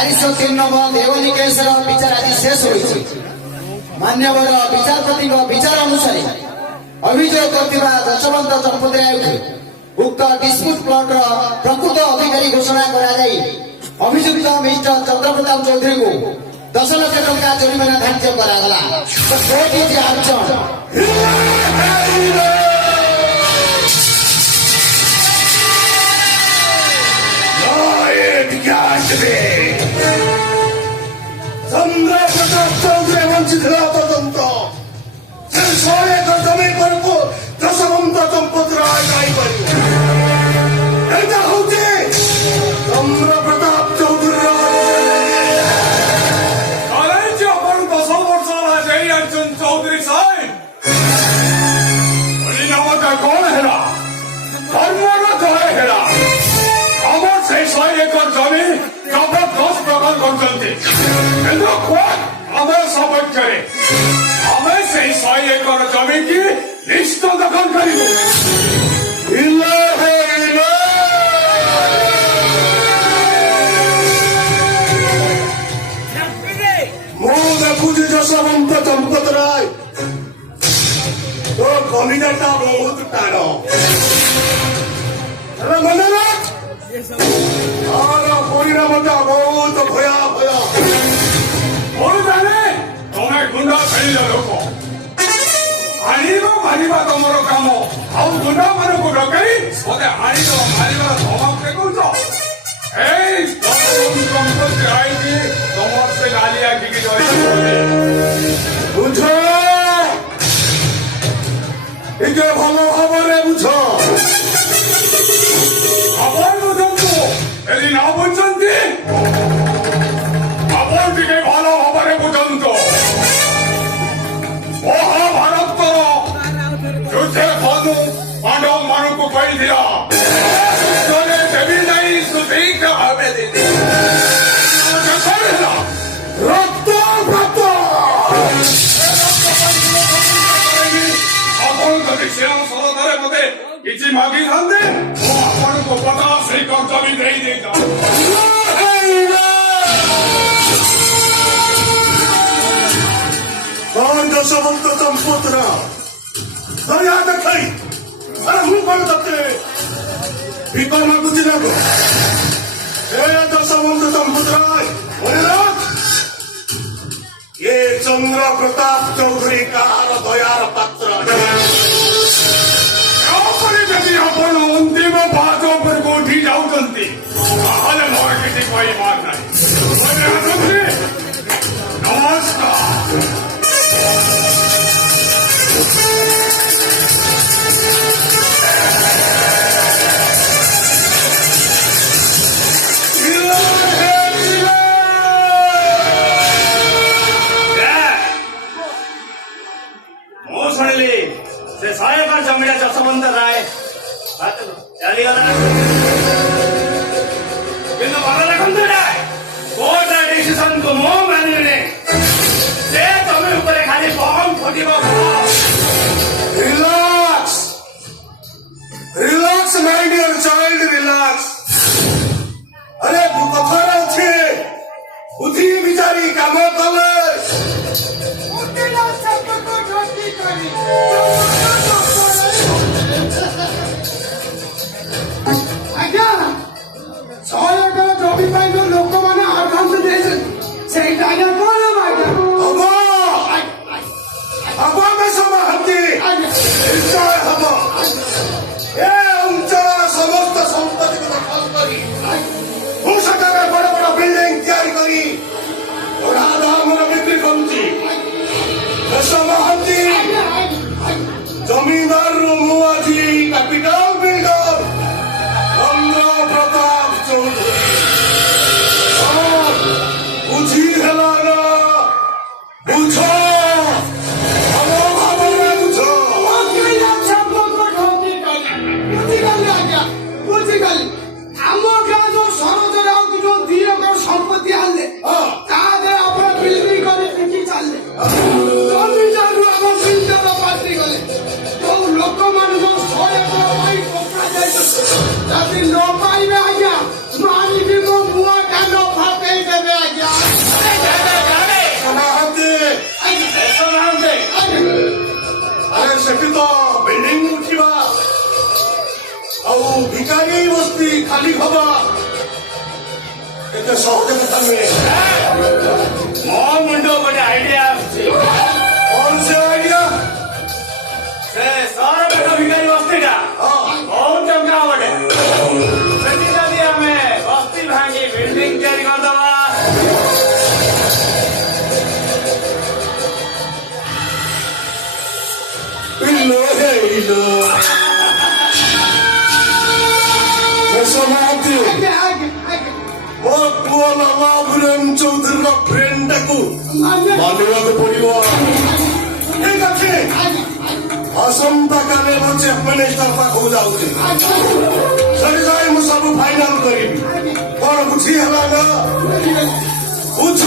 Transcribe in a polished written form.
403 নম্বর দেওয়ানী কেসর বিচার আজ শেষ হয়েছে। মান্যবর বিচারপতি বিচার অনুসারে অভিযোগ করଥିବା যশবନ୍ତ চম্পতରାୟକୁ উক্ত ডিসপুট প্লটর প্রকৃত অধিকারী ঘোষণা করা যাই অভিযুক্ত মিস্টার চন্দ্রপ্রতাপ চৌধুরীକୁ 10 লক্ষ টঙ্কা জরিমানা ধার্য କରାଗଲା। তো কোর্ট ইজ আর্জন চন্দ্রপ্রতাপ চৌধুরী বঞ্চিত তদন্ত সে 100 একর জমি করবো যশবন্ত চম্পতরায় দায়ী করব। এটা হচ্ছে চন্দ্রপ্রতাপ চৌধুরী चौधरी साहब नामटा कौन हेरा धर्मरा जय हेरा আমার সেই 100 একর জমি জবরদস্ত দখল করছেন কিন্তু কোর্ট আমার সপক্ষে আমি সেই 100 একর জমি কি লিস্ট দখল করিব। ମୁଁ ଦେଖୁଛି ଯଶବନ୍ତ ଚମ୍ପତରାୟ ତୋ କଲିଜାଟା ବହୁତ ଟାଣ। ମନେ ରଖ ତାର ପରିଣାମଟା ବହୁତ ଭୟାବହ। ମୁଁ ଜାଣେ ତମେ ଗୁଣ୍ଡ ଖେଳିଲ ଲୋକ ଆଣିବ ମାରିବା ତମର କାମ ଆଉ ଗୁଣ୍ଡ ମାନଙ୍କୁ ଡକାଇ ମତେ ଆଣିବ ମାରିବାର ଧମକ ଦେଖୁଛ। এই সম্পত্তি আইনি তোমার সে গালিয়া ঠিকই বুঝ ଟିକେ ଭଲ ଭାବରେ ବୁଝ। ଆପଣ ବୁଝନ୍ତୁ ଯଦି ନ ବୁଝନ୍ତି ଆପଣ ଟିକେ ଭଲ ଭାବରେ ବୁଝନ୍ତୁ। ମହାଭାରତର ଯୁଦ୍ଧ ଭାନୁ ପାଣ୍ଡବ ମାନଙ୍କୁ କହିଥିଲା ଦେବୀ ନାଇଁ ସୁଧୀକ ଭାବେ ଦିଦି ରକ୍ତ ପ୍ରାପ୍ତ ଆପଣ ଯଦି ସେ ଅବସରରେ ମତେ କିଛି ମାଗିଥାନ୍ତେ ମୁଁ ଆପଣଙ୍କୁ 50 ଏକର ଜମି ଦେଇ ଦେଇଥାନ୍ତି। କଣ ଯଶବନ୍ତ ଚମ୍ପତରାୟ ଦୟା ଦେଖାଇ ଆରେ ମୁଁ କଣ ତତେ ଭିକ ମାଗୁଛି ନା ଏ ଯଶବନ୍ତ ଚମ୍ପତରାୟ ମନେ ରଖ ଏ ଚନ୍ଦ୍ରପ୍ରତାପ ଚୌଧୁରୀ କାହାର ଦୟାର ପାତ୍ର ଏପରି ଯଦି ଆପଣ ଅନ୍ତିମ ପାହାଚ ଉପରକୁ ଉଠି ଯାଉଛନ୍ତି ତାହେଲେ ମୋର କିଛି କହିବାର ନାହିଁ। ନମସ୍କାର। ମୁଁ ଶୁଣିଲି ସେ 100 ଏକର ଜମିଟା ଯଶବନ୍ତ ରାୟ ଚାଲିଗଲା କିନ୍ତୁ ମନେ ରଖନ୍ତୁ କୋର୍ଟ ଡିସିସନକୁ ମୁଁ ମାନିବିନି। ସେ ଜମି ଉପରେ ଖାଲି ବମ୍ ଫୁଟିବ। ରିଲାକ୍ସ ରିଲାକ୍ସ ମାଇ ଡିୟର ଚାଇଲ୍ଡ ରିଲାକ୍ସ। ଆରେ କଥାରେ ଅଛି ବୁଦ୍ଧି ବିଚାରି କାମ କଲେ ଆଜ୍ଞା 100 ଏକର ଜମି ପାଇଁ ଯୋଉ ଲୋକମାନେ ଆଡଭାନ୍ସ ଦେଇଛନ୍ତି ସେଇଟା ଆଜ୍ଞା କଣ ହବ ଆଜ୍ଞା? ହବ ଆମେ ସମାହତି ନିଶ୍ଚୟ ହବ। ଏ ଅଞ୍ଚଳର ସମସ୍ତ ସମ୍ପତ୍ତିକୁ ଦଖଲ କରି ମୁଁ ସେଠାରେ ବଡ ବଡ ବିଲ୍ଡିଂ ତିଆରି କରି ଆମର ବିକ୍ରି କରୁଛି। ସମାହତି ଜମିଦାରରୁ ମୁଁ ଆଜି କ୍ୟାପିଟାଲ ବିଲ୍ଡର ଚନ୍ଦ୍ରପ୍ରତାପ ଚୌଧୁରୀ ବୁଝି ହେଲା ନା ବୁଝ ବୁଝିଗଲି। ଆମ ଗାଁ ଯୋଉ ସରୋଜରେ ଆଉ ଯୋଉ 2 ଏକର ସମ୍ପତ୍ତି ଆଣିଲେ ତା ଦେହରେ ଆପଣ ବିଲ୍ଡିଂ କରି ବିକି ଚାଲିଲେ ଜମିଦାରରୁ ଆମ ବିଲ୍ଡର ପାର୍ଟି ଗଲେ ଯୋଉ ଲୋକମାନେ ଯୋଉ 100 ଏକର ପାଇଁ କପଡ଼ା ଯାଇଛନ୍ତି ଯଦି ନ ପାଇବେ ଆଜ୍ଞା ମାରିକି ମୋ ମୁହଁ କାନ ଫାଟେଇ ଦେବେ ସେଠି ତ ବିଲ୍ଡିଂ ଉଠିବା ଆଉ ଭିକାରୀ ବସ୍ତି ଖାଲି ହବା ଏତେ ସହଜ କଥା ନୁହେଁ। ମୋ ମୁଣ୍ଡ ଗୋଟେ ଆଇଡିଆ ଆସୁଛି। କଣ ସେ ଆଇଡିଆ? ସେ ସରପେଟ ଭିକାରୀ ବସ୍ତିଟା ବହୁତ ଟଙ୍କା ଗୋଟେ। ସେଠି ଯଦି ଆମେ ବସ୍ତି ଭାଙ୍ଗି ବିଲ୍ଡିଂ ତିଆରି କରିଦବା। ଇଲୋ ହେଇଲୋ ସମାପ୍ତି ମୋ ପୁଅ ମାମା ବୁରେନ୍ ଚୌଧୁରୀର ଫ୍ରେଣ୍ଡଟାକୁ ମାନିବାକୁ ପଡିବ। ଠିକ ଅଛି, ଆସନ୍ତାକାଲି ମୁଁ ଚିଫ ମିନିଷ୍ଟର ପାଖକୁ ଯାଉଛି। ସେଠି ଯାଇ ମୁଁ ସବୁ ଫାଇନାଲ କରିବି। କଣ ବୁଝି ହେଲା ନା? ବୁଝ